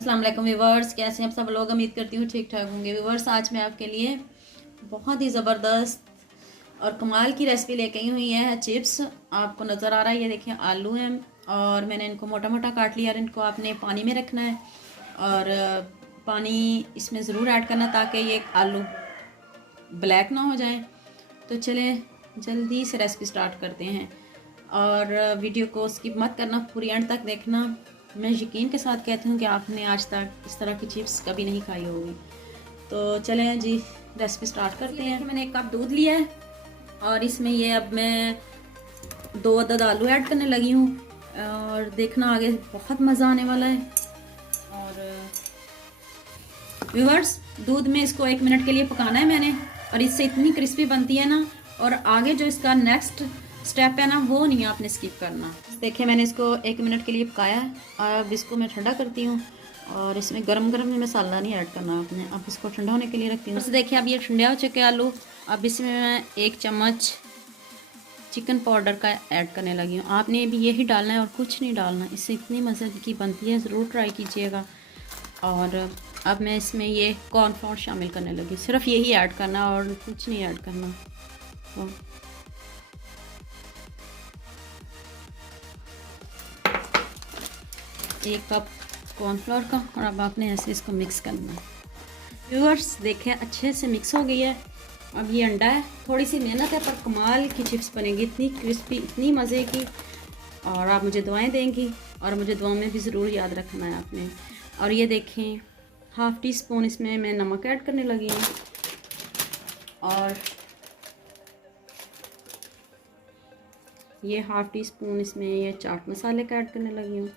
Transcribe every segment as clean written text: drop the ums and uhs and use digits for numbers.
अस्सलाम वालेकुम व्यूवर्स, कैसे हैं आप सब लोग। उम्मीद करती हूँ ठीक ठाक होंगे। व्यूवर्स, आज मैं आपके लिए बहुत ही ज़बरदस्त और कमाल की रेसिपी लेके आई हुई है। चिप्स आपको नज़र आ रहा है, ये देखिए आलू हैं और मैंने इनको मोटा मोटा काट लिया। और इनको आपने पानी में रखना है और पानी इसमें ज़रूर ऐड करना ताकि ये आलू ब्लैक ना हो जाए। तो चले जल्दी से रेसिपी स्टार्ट करते हैं और वीडियो को स्किप मत करना, पूरी एंड तक देखना। मैं यकीन के साथ कहती हूँ कि आपने आज तक इस तरह की चिप्स कभी नहीं खाई होगी। तो चलें जी रेसिपी स्टार्ट करते हैं। मैंने 1 कप दूध लिया है और इसमें ये अब मैं 2 अदद आलू ऐड करने लगी हूँ और देखना आगे बहुत मज़ा आने वाला है। और व्यूअर्स, दूध में इसको 1 मिनट के लिए पकाना है मैंने, और इससे इतनी क्रिस्पी बनती है ना। और आगे जो इसका नेक्स्ट स्टेप है ना, वो नहीं आपने स्किप करना। देखिए मैंने इसको 1 मिनट के लिए पकाया है। अब इसको मैं ठंडा करती हूँ और इसमें गरम गरम में मसाला नहीं ऐड करना आपने। अब इसको ठंडा होने के लिए रखती हूँ। देखिए अब ये ठंडे हो चुके आलू। अब इसमें मैं 1 चम्मच चिकन पाउडर का ऐड करने लगी हूँ। आपने भी यही डालना है और कुछ नहीं डालना, इससे इतनी मज़े की बनती है, ज़रूर ट्राई कीजिएगा। और अब मैं इसमें ये कॉर्नफ्लोर शामिल करने लगी, सिर्फ यही ऐड करना और कुछ नहीं ऐड करना। तो 1 कप कॉर्नफ्लोर का, और अब आपने ऐसे इसको मिक्स करना है। व्यूअर्स देखें अच्छे से मिक्स हो गई है। अब ये अंडा है, थोड़ी सी मेहनत है पर कमाल की चिप्स बनेगी, इतनी क्रिस्पी, इतनी मज़े की। और आप मुझे दुआएं देंगी और मुझे दुआ में भी ज़रूर याद रखना है आपने। और ये देखें 1/2 टीस्पून इसमें मैं नमक ऐड करने लगी हूँ और ये 1/2 टीस्पून इसमें ये चाट मसाले का ऐड करने लगी हूँ।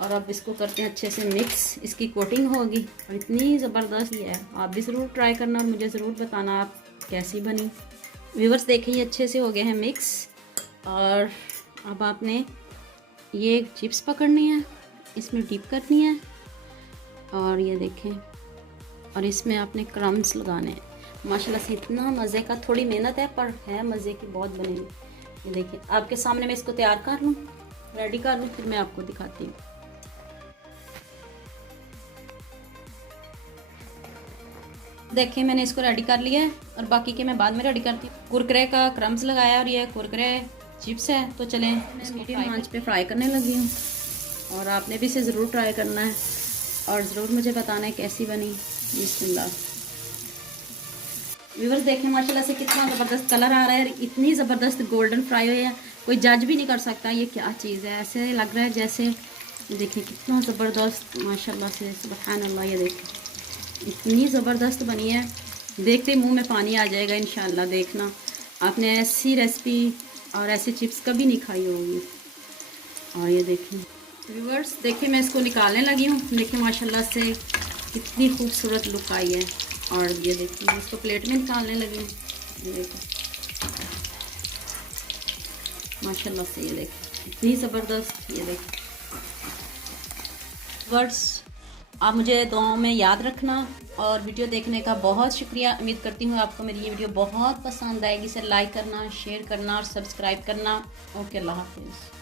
और अब इसको करते हैं अच्छे से मिक्स, इसकी कोटिंग होगी और इतनी ज़बरदस्त है। आप भी ज़रूर ट्राई करना और मुझे ज़रूर बताना आप कैसी बनी। व्यूअर्स देखें ये अच्छे से हो गए हैं मिक्स। और अब आपने ये चिप्स पकड़नी है, इसमें डिप करनी है और ये देखें, और इसमें आपने क्रम्स लगाने हैं। माशाल्लाह से इतना मज़े का, थोड़ी मेहनत है पर है मज़े की, बहुत बनेगी। ये देखिए आपके सामने मैं इसको तैयार कर लूँ, रेडी कर लूँ, फिर मैं आपको दिखाती हूँ। देखिए मैंने इसको रेडी कर लिया है और बाकी के मैं बाद में रेडी करती हूँ। कुरकुरे का क्रम्स लगाया और ये कुरकुरे चिप्स है। तो चलें इसको आंच पे फ्राई करने लगी हूँ और आपने भी इसे ज़रूर ट्राई करना है और ज़रूर मुझे बताना है कैसी बनी। बिस्मिल्लाह। व्यूअर्स देखें माशाल्लाह से कितना ज़बरदस्त कलर आ रहा है, इतनी ज़बरदस्त गोल्डन फ्राई हुई है, कोई जज भी नहीं कर सकता ये क्या चीज़ है। ऐसे लग रहा है जैसे, देखिए कितना ज़बरदस्त माशाल्लाह से, सुभान अल्लाह। ये देखिए इतनी ज़बरदस्त बनी है, देखते मुंह में पानी आ जाएगा इंशाल्लाह। देखना आपने ऐसी रेसिपी और ऐसी चिप्स कभी नहीं खाई होगी। और ये देखिए व्यूअर्स, देखिए मैं इसको निकालने लगी हूँ। देखिए माशाल्लाह से कितनी खूबसूरत लुक आई है। और ये देखिए मैं इसको प्लेट में निकालने लगी हूँ। ये देखिए माशाल्लाह से, ये देखिए इतनी ज़बरदस्त। ये देखिए व्यूअर्स, आप मुझे दुआओं में याद रखना और वीडियो देखने का बहुत शुक्रिया। उम्मीद करती हूँ आपको मेरी ये वीडियो बहुत पसंद आएगी। इसे लाइक करना, शेयर करना और सब्सक्राइब करना। ओके, अल्लाह हाफिज़।